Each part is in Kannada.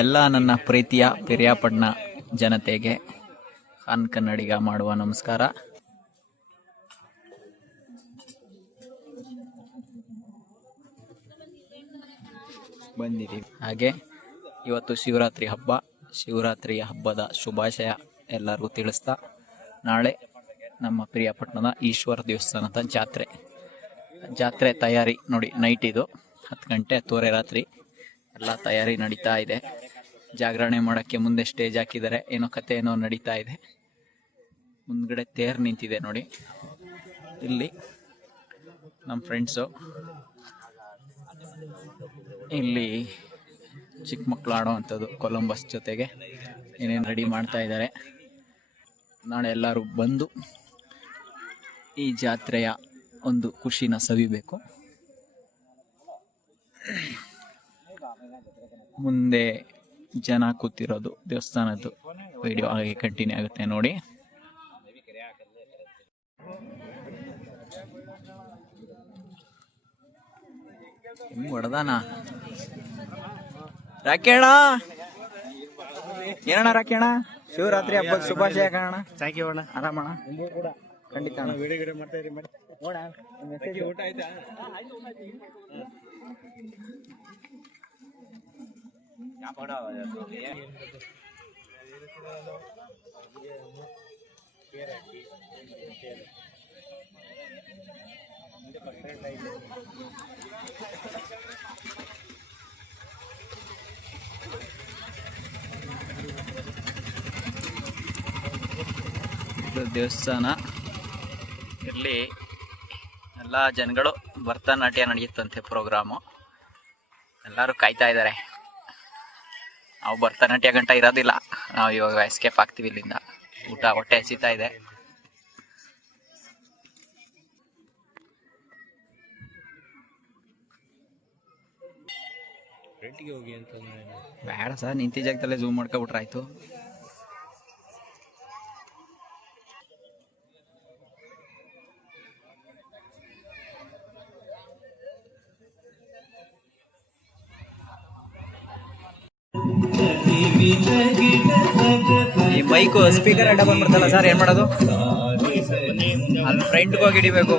ಎಲ್ಲ ನನ್ನ ಪ್ರೀತಿಯ ಪಿರಿಯಾಪಟ್ಟಣ ಜನತೆಗೆ ಖಾನ್ ಕನ್ನಡಿಗ ಮಾಡುವ ನಮಸ್ಕಾರ. ಬಂದಿದ್ದೀವಿ. ಹಾಗೆ ಇವತ್ತು ಶಿವರಾತ್ರಿ ಹಬ್ಬ. ಶಿವರಾತ್ರಿಯ ಹಬ್ಬದ ಶುಭಾಶಯ ಎಲ್ಲರಿಗೂ ತಿಳಿಸ್ತಾ, ನಾಳೆ ನಮ್ಮ ಪಿರಿಯಾಪಟ್ಟಣದ ಈಶ್ವರ ದೇವಸ್ಥಾನದ ಜಾತ್ರೆ ತಯಾರಿ ನೋಡಿ. ನೈಟ್ ಇದು 10 ಗಂಟೆ 10:30 ರಾತ್ರಿ ಎಲ್ಲ ತಯಾರಿ ನಡೀತಾ ಇದೆ. ಜಾಗರಣೆ ಮಾಡೋಕ್ಕೆ ಮುಂದೆ ಸ್ಟೇಜ್ ಹಾಕಿದ್ದಾರೆ. ಏನೋ ಕತೆ ಏನೋ ನಡೀತಾ ಇದೆ. ಮುಂದ್ಗಡೆ ತೇರು ನಿಂತಿದೆ ನೋಡಿ. ಇಲ್ಲಿ ನಮ್ಮ ಫ್ರೆಂಡ್ಸು ಇಲ್ಲಿ ಚಿಕ್ಕ ಮಕ್ಕಳು ಆಡೋ ಅಂಥದ್ದು ಕೊಲಂಬಸ್ ಜೊತೆಗೆ ಏನೇನು ರೆಡಿ ಮಾಡ್ತಾ ಇದ್ದಾರೆ. ನಾಳೆ ಎಲ್ಲರೂ ಬಂದು ಈ ಜಾತ್ರೆಯ ಒಂದು ಖುಷಿನ ಸವಿಬೇಕು. ಮುಂದೆ ಜನ ಕೂತಿರೋದು ದೇವಸ್ಥಾನದ್ದು ವಿಡಿಯೋ ಹಾಗೆ ಕಂಟಿನ್ಯೂ ಆಗುತ್ತೆ ನೋಡಿ. ಹೊಡೆದಾನ ರಾಕೇಣ ಏನಣ್ಣ? ರಾಕೇಣ ಶಿವರಾತ್ರಿ ಹಬ್ಬದ ಶುಭಾಶಯ ಕಾರಣ. ಆರಾಮಣ? ಖಂಡಿತ ದೇವಸ್ಥಾನ. ಇಲ್ಲಿ ಎಲ್ಲ ಜನಗಳು ಭರತನಾಟ್ಯ ನಡೆಯುತ್ತಂತೆ ಪ್ರೋಗ್ರಾಮು. ಎಲ್ಲರೂ ಕಾಯ್ತಾ ಇದ್ದಾರೆ. ನಾವು ಭರತನಾಟ್ಯ ಗಂಟ ಇರೋದಿಲ್ಲ. ನಾವು ಇವಾಗ ಎಸ್ಕೇಪ್ ಆಗ್ತೀವಿ ಇಲ್ಲಿಂದ. ಊಟ ಹೊಟ್ಟೆ ಹಸಿತಾ ಇದೆ. ಬೇಡ ಸರ್, ನಿಂತಿ ಜಾಗದಲ್ಲೇ ಝೂಮ್ ಮಾಡ್ಕೊಬಿಟ್ರೆ ಆಯ್ತು. ಈ ಮೈಕು ಸ್ಪೀಕರ್ ಅಡ್ಡ ಬಂದ್ಬಿಡ್ತಲ್ಲ ಸರ್, ಏನ್ ಮಾಡೋದು? ಅಲ್ಲಿ ಫ್ರಂಟ್ಗೆ ಹೋಗಿ ಹಿಡಿಬೇಕು.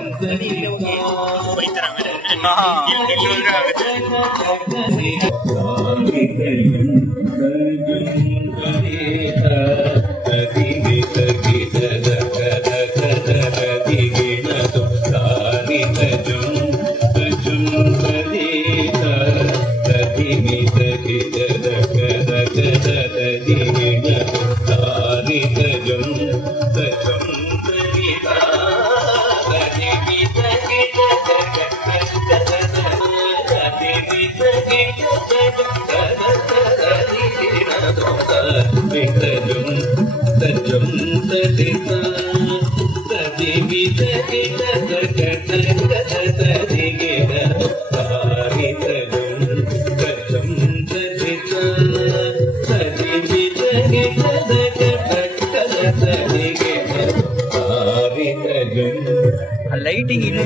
ಲೈಟಿಂಗ್ ಇನ್ನೂ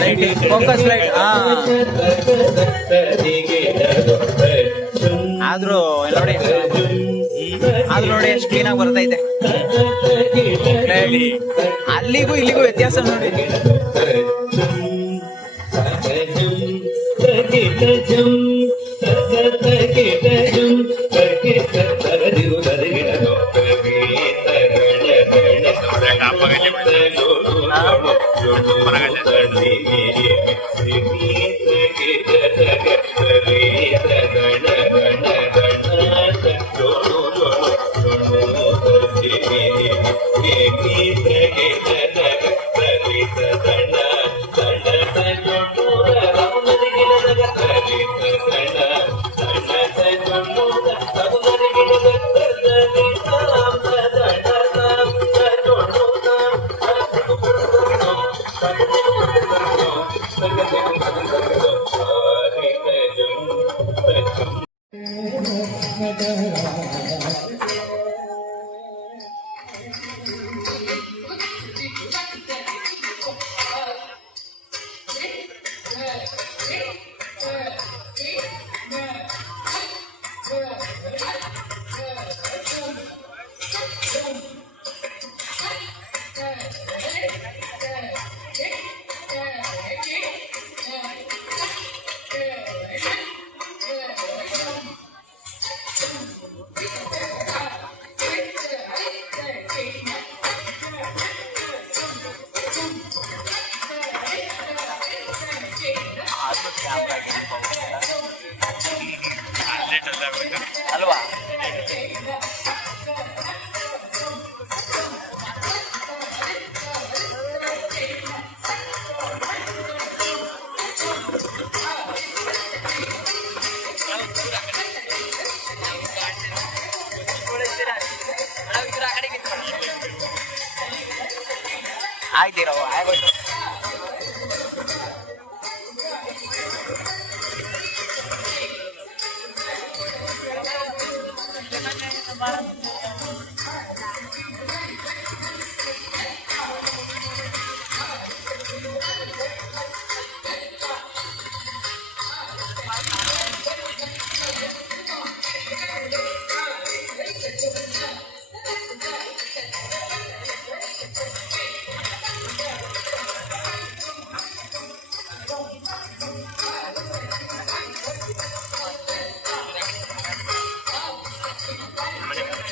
ಲೈಟಿಂಗ್ ಫೋಕಸ್ ಲೈಟ್ ಆದ್ರೂ ನೋಡಿ ಎಷ್ಟು ಕ್ಲೀನಾಗಿ ಬರ್ತೈತೆ. ಅಲ್ಲಿಗೂ ಇಲ್ಲಿಗೂ ವ್ಯತ್ಯಾಸ ನೋಡಿ. ಅಲ್ವಾ? ಆಯ್ತಿರೋ ಆಗೋಯ್ತು.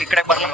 ಈ ಕಡೆ ಬರಲ್ಲ.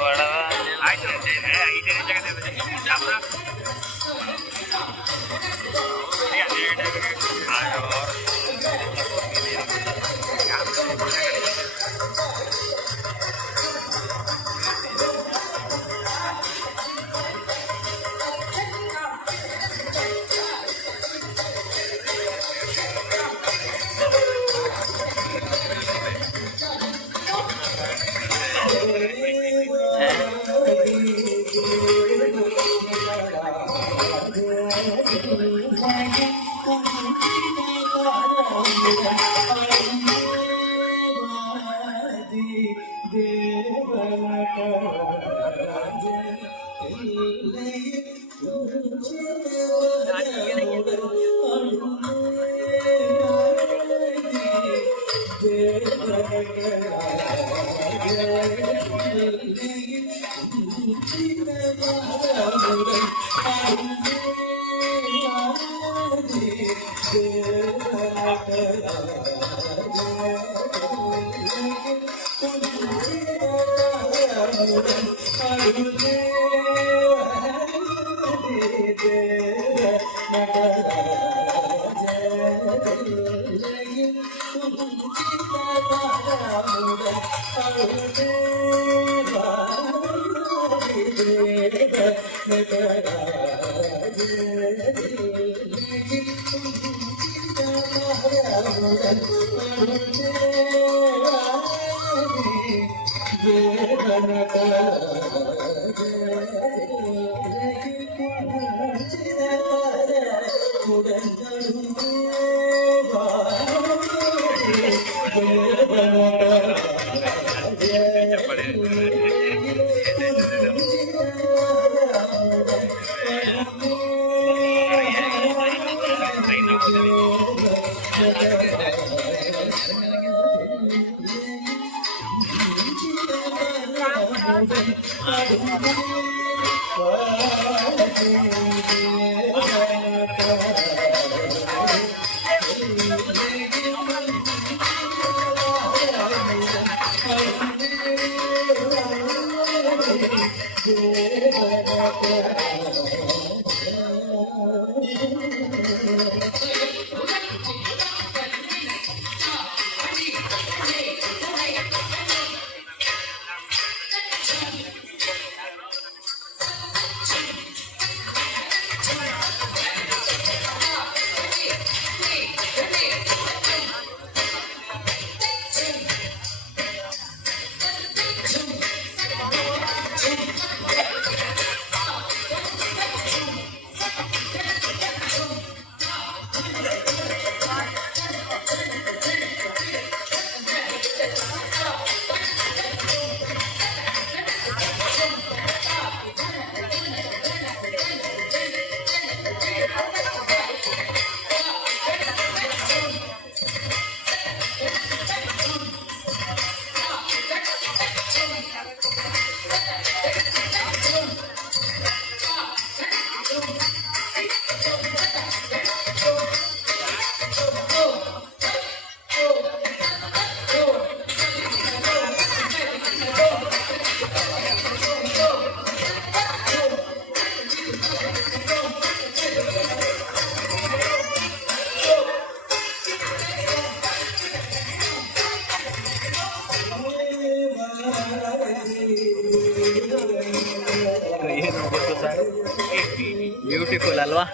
ಅಲ್ವಾ?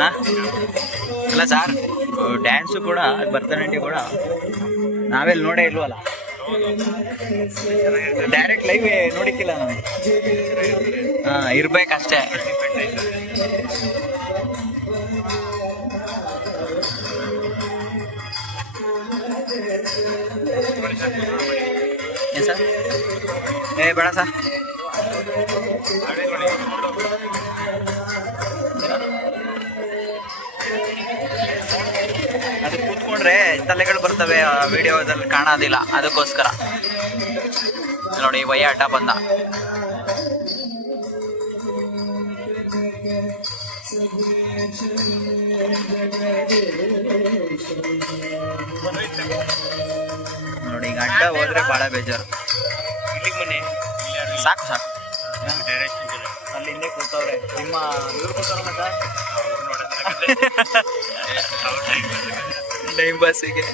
ಹಾ ಅಲ್ಲ ಸರ್, ಡ್ಯಾನ್ಸು ಕೂಡ ಭರತನಾಟ್ಯ ಕೂಡ ನಾವೆಲ್ಲಿ ನೋಡೇ ಇಲ್ವಲ್ಲ, ಡೈರೆಕ್ಟ್ ಲೈವ್ ನೋಡಿಕ್ಕಿಲ್ಲ ನಾನು. ಇರ್ಬೇಕಷ್ಟೇ. ಏನ್ ಸರ್? ಬೇಡ ಸರ್, ಅದು ಕೂತ್ಕೊಂಡ್ರೆ ತಲೆಗಳು ಬರ್ತವೆ, ವಿಡಿಯೋದಲ್ಲಿ ಕಾಣೋದಿಲ್ಲ, ಅದಕ್ಕೋಸ್ಕರ. ನೋಡಿ ವಯ್ಯಾಟ ಬಂದ. ನೋಡಿ ಈಗ ಅಡ್ಡ ಹೋದ್ರೆ ಬಹಳ ಬೇಜಾರು. ಸಾಕು ಸಾಕು, ಅಲ್ಲಿ ಹಿಂದೆ ಕೂತವ್ರೆ ನಿಮ್ಮ ಇವ್ರು ಕೂತವ್ರಲ್ಲ ಸರ್, ಟೈಮ್ ಪಾಸಿಗೆ.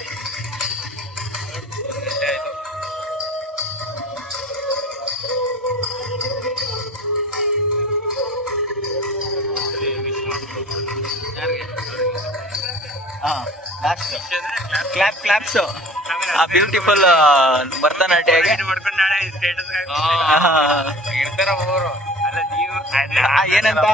ಕ್ಲಾಪ್ ಕ್ಲಾಪ್ಸ್ ಆ ಬ್ಯೂಟಿಫುಲ್ ಭರತನಾಟ್ಯಗೆ ಏನಂತ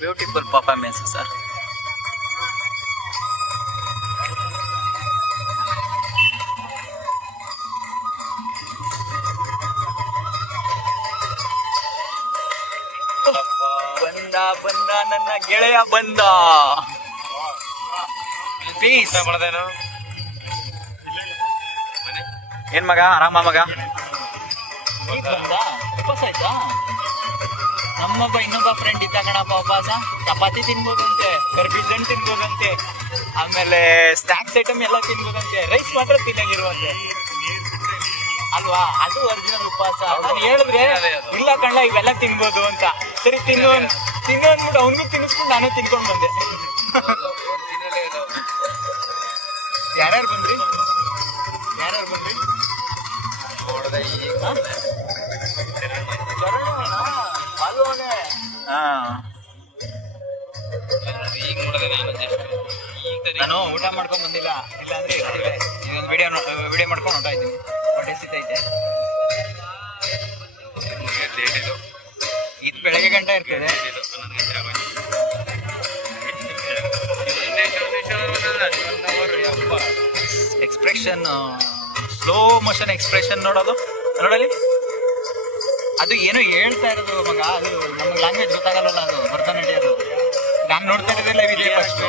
ಬ್ಯೂಟಿಫುಲ್ ಪರ್ಫಾರ್ಮೆನ್ಸ್ ಸರ್. ಬಂದ ನನ್ನ ಗೆಳೆಯ ಬಂದ. ಪೀಸ್. ಏನ್ ಮಗ, ಆರಾಮ ಮಗ? ಉಪವಾಸ ಆಯ್ತಾ? ನಮ್ಮೊಬ್ಬ ಇನ್ನೊಬ್ಬ ಫ್ರೆಂಡ್ ಇದ್ದ ಕಣಪ್ಪ ಉಪವಾಸ. ಚಪಾತಿ ತಿನ್ಬೋದಂತೆ, ಕರ್ಬೀಜನ್ ತಿನ್ಬೋದಂತೆ, ಆಮೇಲೆ ಸ್ನಾಕ್ಸ್ ಐಟಮ್ ಎಲ್ಲ ತಿನ್ಬೋದಂತೆ, ರೈಸ್ ಮಾತ್ರ ತಿನ್ನಾಗಿರುವಂತೆ ಅಲ್ವಾ? ಅದು ಒರಿಜಿನಲ್ ಉಪವಾಸ. ನಾನು ಹೇಳಿದ್ರೆ ಇಲ್ಲ ಕಣ್ಣ ಇವೆಲ್ಲ ತಿನ್ಬೋದು ಅಂತ. ಸರಿ ತಿನ್ನು ಅಂದ್ಬಿಟ್ಟು ಅವನಿಗೂ ತಿನ್ನಿಸ್ಕೊಂಡು ನಾನು ತಿನ್ಕೊಂಡು ಬಂದೆ. ಯಾರ್ಯಾರು ಬಂದ್ರಿ? ನಾನು ಊಟ ಮಾಡ್ಕೊಂಡ್ ಬಂದಿಲ್ಲ, ಇಲ್ಲಾಂದ್ರೆ ಇದೊಂದು ವಿಡಿಯೋ ಮಾಡ್ಕೊಂಡು ಹೊಂಟಾಯ್ತು. ಹೊಟ್ಟೆ ಸಿತೈತೆ. ಇದು ಬೆಳಗ್ಗೆ ಗಂಟೆ ಇರ್ತದೆ. ಎಕ್ಸ್ಪ್ರೆಷನ್, ಸ್ಲೋ ಮೋಷನ್ ಎಕ್ಸ್ಪ್ರೆಷನ್ ನೋಡಲಿ. ಅದು ಏನೋ ಹೇಳ್ತಾ ಇರೋದು ಮಗ, ಅದು ನಮ್ಗೆ ಲ್ಯಾಂಗ್ವೇಜ್ ಗೊತ್ತಾಗಲ್ಲ. ಅದು ಭರತನಾಟ್ಯ, ಅದು ನಾನು ನೋಡ್ತಾ ಇರೋದಿಲ್ಲ ವಿಡಿಯೋ ಫಸ್ಟ್.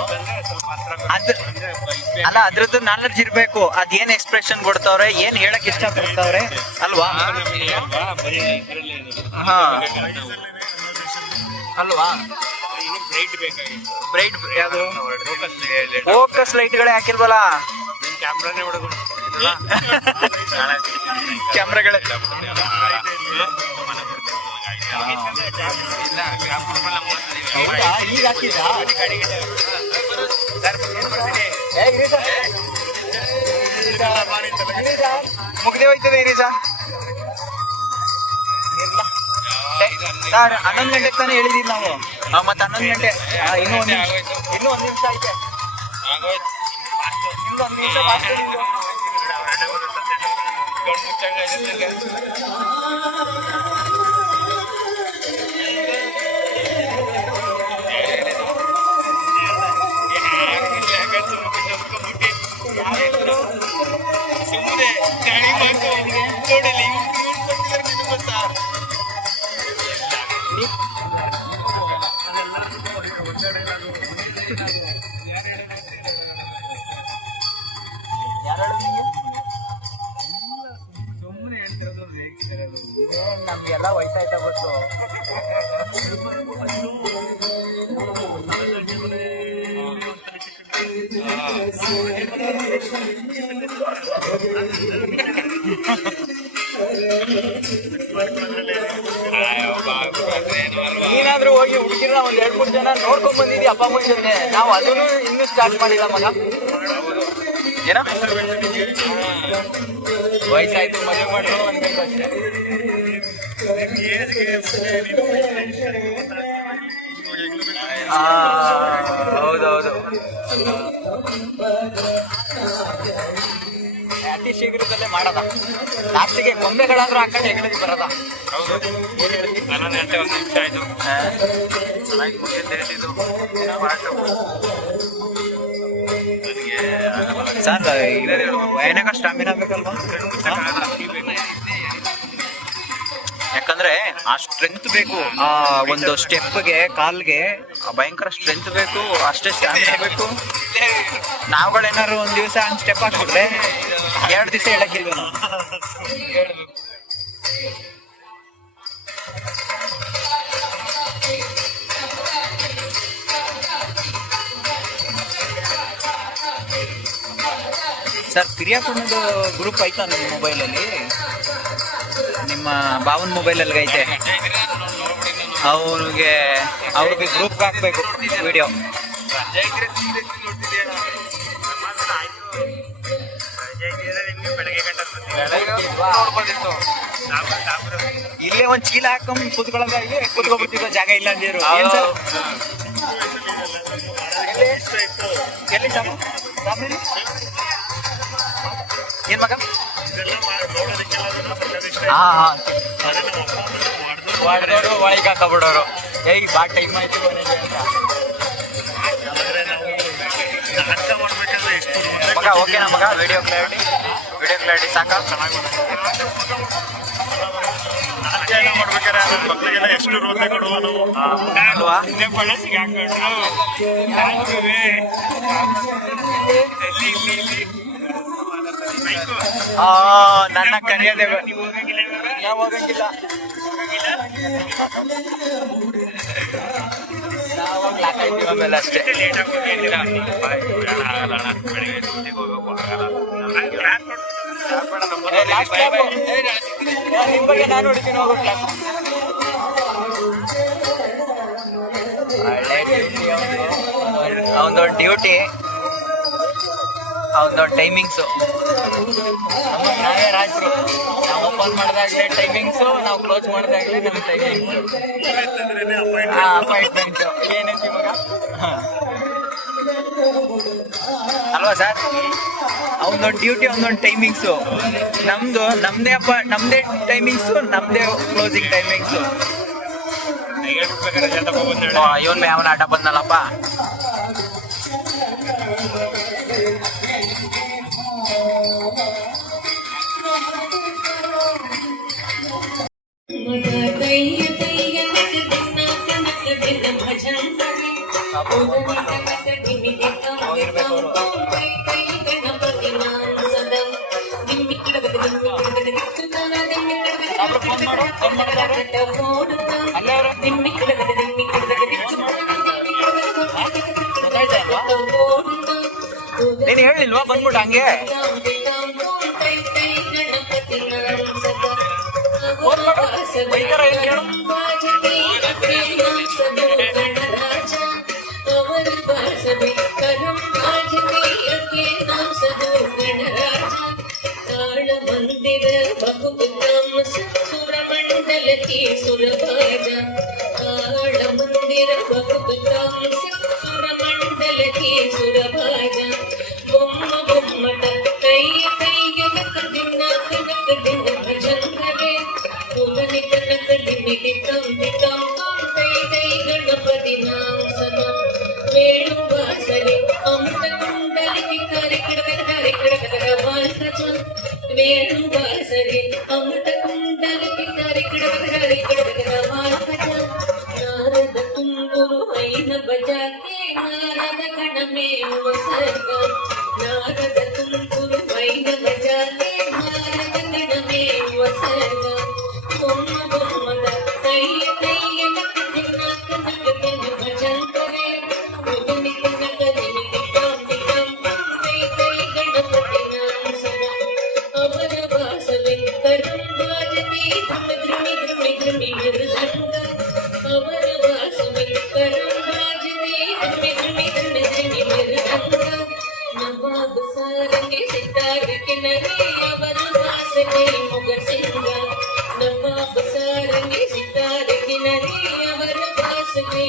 ಅಲ್ಲ, ಅದ್ರದ್ದು ನಾಲೆಡ್ಜ್ ಇರ್ಬೇಕು. ಅದೇನ್ ಎಕ್ಸ್ಪ್ರೆಷನ್ ಕೊಡ್ತಾವ್ರೆ, ಏನ್ ಹೇಳಕ್ ಇಷ್ಟಪಡ್ತಾವ್ರೆ ಅಲ್ವಾ? ಹಾ ಅಲ್ವಾ? ಬ್ರೈಟ್ ಯಾವುದು ಫೋಕಸ್ ಲೈಟ್ಗಳೇ ಹಾಕಿಲ್ವಲ್ಲ, ಕ್ಯಾಮ್ರಾಗಳೇ. ಈಗ ಹಾಕಿದ್ದ ಮುಗ್ದೇ ಹೋಯ್ತದೆ ಇರೀಸ ಸರ್. 11 ಗಂಟೆಗೆ ತಾನೇ ಹೇಳಿದೀವಿ ನಾವು. ಮತ್ತೆ 11 ಗಂಟೆ, ಇನ್ನೂ ಒಂದು ನಿಮಿಷ ಐತೆ. ಇನ್ನೂ ಒಂದು ನಿಮಿಷ ನಮ್ಗೆಲ್ಲ ವಯಸ್ಸಾಯ್ತಾ ಗೊತ್ತು. ನೀನಾದ್ರೂ ಹೋಗಿ ಹುಡುಗಿರ ಒಂದ್ 2-3 ಜನ ನೋಡ್ಕೊಂಡ್ ಬಂದಿದ್ದಿ ಅಪ್ಪ ಅಮ್ಮನ ಜೊತೆ. ನಾವು ಅದನ್ನು ಇನ್ನೂ ಸ್ಟಾರ್ಟ್ ಮಾಡಿಲ್ಲ ಮಗ. ಏನೋ ವಯಸ್ಸಾಯ್ತು ಮದುವೆ ಮಾಡ್ರು ಅನ್ಬೇಕು ಅಷ್ಟೇ. ಹೌದೌದು, ಅತಿ ಶೀಘ್ರದಲ್ಲೇ ಮಾಡದ. ಲಾಸ್ಟಿಗೆ ಗೊಂಬೆಗಳಾದ್ರೂ ಆ ಕಡೆ ಹೆಗಳಿಗೆ ಬರದ. ಹೌದು, ಏನ್ ಹೇಳ್ತಿ? 11 ಗಂಟೆ 1 ನಿಮಿಷ ಆಯ್ತು. ಸರ್ ಏನಕ್ಕ ಸ್ಟಾಮಿನಾ ಬೇಕಲ್ವಾ? ಯಾಕಂದ್ರೆ ಆ ಸ್ಟ್ರೆಂತ್ ಬೇಕು, ಆ ಒಂದು ಸ್ಟೆಪ್ಗೆ ಕಾಲ್ಗೆ ಭಯಂಕರ ಸ್ಟ್ರೆಂತ್ ಬೇಕು, ಅಷ್ಟೇ ಸ್ಟಾಮಿನಾ ಬೇಕು. ನಾವುಗಳೇನಾದ್ರು ಒಂದ್ ದಿವಸ ಹಂಗ್ ಸ್ಟೆಪ್ ಹಾಕ್ಬಿಟ್ರೆ 2 ದಿವಸ ಹೇಳಕ್ಕಿಲ್ವ ನಾವು. ಸರ್ ಪಿರಿಯಾಪುಣ್ಣದು ಗ್ರೂಪ್ ಆಯ್ತಾ ನಿಮ್ಮ ಮೊಬೈಲಲ್ಲಿ? ನಿಮ್ಮ ಭಾವನ ಮೊಬೈಲಲ್ಲಿ ಐತೆ. ಅವ್ರಿಗೆ ಗ್ರೂಪ್ಗೆ ಹಾಕ್ಬೇಕು ವಿಡಿಯೋ. ಇಲ್ಲೇ ಒಂದ್ ಚೀಲ ಹಾಕೊಂಡ್ ಕುತ್ಕೊಳ್ಳೋದಾಗಿ ಕುತ್ಕೊಬಿಡ್ತಿದ್ದ ಜಾಗ ಇಲ್ಲ ಅಂದಿರು. ಏನ್ ಸರ್ ಎಲ್ಲಿ ಏನ್ ಮಗ? ಹೊಡೆದೋರು ಒಳಗೆ ಹಾಕಬಿಡೋರು. ಏಯ್ ಬಾ ಟೈಮ್ ಆಯ್ತು ಮಗ. ಓಕೆನಾ ಮಗ? ವಿಡಿಯೋ ಕ್ಲಾರಿಟಿ ಸಾಕ? ಮಾಡ್ಬೇಕಾರೆ ಮಕ್ಕಳಿಗೆಲ್ಲ ಎಷ್ಟು ರೋಗ ಕೊಡುವನು ಅಲ್ವಾ? ನನ್ನ ಕರೆಯದೆ ನಾವು ಹೋಗಂಗಿಲ್ಲ. ಆಮೇಲೆ ಅಷ್ಟೇ ನಿಮ್ ಬಗ್ಗೆ ನಾನು ನೋಡಿದ್ದೀನಿ. ಹೋಗ್ಬಿಟ್ಲ ಅವನದು ಡ್ಯೂಟಿ, ಅವನದು ಟೈಮಿಂಗ್ಸು. ನಾವೇ ರಾಜರು. ನಾವು ಓಪನ್ ಮಾಡಿದಾಗಲೇ ಟೈಮಿಂಗ್ಸು, ನಾವು ಕ್ಲೋಸ್ ಮಾಡಿದಾಗಲೇ ನಮ್ಮ ಟೈಮಿಂಗ್ಸು. ಅಪಾಯಿಂಟ್ಮೆಂಟು ಏನೈತಿ ಮಗ ಅಲ್ವಾ ಸರ್? ಅವನೊಂದು ಡ್ಯೂಟಿ, ಅವನೊಂದು ಟೈಮಿಂಗ್ಸು. ನಮ್ದೇ ಟೈಮಿಂಗ್ಸು, ನಮ್ದೇ ಕ್ಲೋಸಿಂಗ್ ಟೈಮಿಂಗ್ಸು. ಇವನ್ ಅವನ ಆಟ ಬಂದಲ್ಲಪ್ಪ. ನೀನು ಹೇಳಿಲ್ವಾ ಬಂದ್ಬಿಟ್ಟು ಹಂಗೆ? ಮಂದಿರ ಬಹು ಸುರಮಂಡಲ ಸುರಭಾಜ ಕಾಳ ಮಂದಿರ ಬಹು ಸುರಮಂಡಲ ಸುರಭಾಜ ಬೊಮ್ಮ ಬೊಮ್ಮಟ ಕೈಗೆ ಕದಿನ ಕನಕದಿನ ಭಜಂಕರೆ ಉಗನಿ ಕನಕದಿನಿ ಕಂಬಿಕಂ ಕೈ ಗಣಪತಿ ನಾಮ ಸದಾ ವೇಣುವಾಸನೆ ಅಮೃತ ಕುಂಡಲಿ ಕರೆ ಬಾಲ್ಕಚ ವೇಣುವಾಸನೆ ಅಮೃತ ಕುಂಡಲಿ ಕರೆ ಬಾಲ್ಕಚ ನಾರದ ತುಂಬುರು ಐನ ಬಜಾಕೆ ನಾರದ ಕಣಮೇ ವಸರ್ಗ ನಾರದ ತುಂಬುರು ಐನ ಬಜಾಕೆ ನಾರದ ಕಣಮೇ ವಸರ್ಗ ಬೊಮ್ಮ ಬೊಮ್ಮದ ಕೈಯ ಕನಕದಿನ ಭಜಂಕರೆ ಉಗನಿ ಕನಕದಿನಿ ಕೈ ಗಣಪತಿ ನಾಮ ಸದಾ ಅವರ ವಾಸವೆ ಕರುಣಾಜತಿ ಧೃಮಿ ಧೃಮಿ ಧೃಮಿ ಮೃದಂಗ ಅವರ ವಾಸವೆ ಕರುಣಾಜತಿ ಧೃಮಿ ಧೃಮಿ ಧೃಮಿ ಧೃಮಿ ಮೃದಂಗ ನಮ ಕಿನರಿ ಅವರ ವಾಸನೆ ಮೊಗಸಿಂಗ ನಮ್ಮ ಬಸಾರನೆ ಸಿತಾರ ಕಿನರಿ ಅವರ ವಾಸನೆ